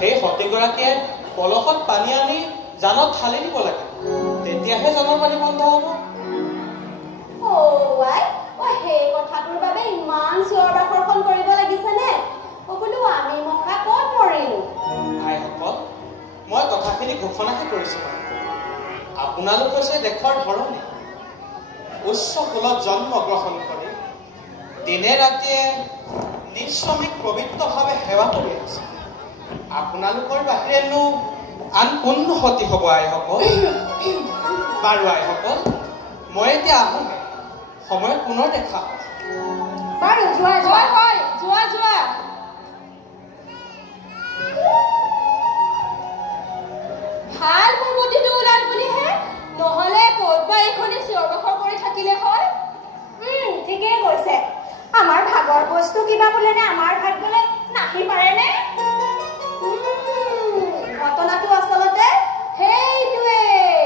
সেই সতীগৰাকীয়ে কলহত পানী আনি জানত ঢালি দিব লাগে, তেতিয়াহে জানৰ পানী বন্ধ হ'ব। সেই কথাটোৰ বাবে ইমান চিঞৰ বাখৰখন কৰিব লাগিছেনে? বোলো আমি মখা ক'ত মৰিলো? ভাইসকল, মই কথাখিনি ঘোষণাহে কৰিছোঁ। আপোনালোক হৈছে দেশৰ ধৰণী, উচ্চ কুলত জন্ম গ্ৰহণ কৰি দিনে ৰাতিয়ে নিশ্ৰমিক পবিত্ৰভাৱে সেৱা কৰি আছে। আপোনালোকৰ বাহিৰেনো আন কোননো সতী হ'ব আইসকল? বাৰু আইসকল, মই এতিয়া আহোঁ, সময় পুনৰ দেখা হ'ব। বাৰু যোৱা যোৱা হয়, যোৱা যোৱা। ভাল প্ৰমোদিটো ওলাল বুলিহে, নহ'লে ক'ত বা এইখনে চিঞৰ বাখৰ কৰি থাকিলে হয়। ঠিকেই কৈছে। আমাৰ ভাগৰ বস্তু কিবা বোলে নে আমাৰ ভাগ বোলে নাহি পাৰেনে? ঘটনাটো আচলতে সেইটোৱেই।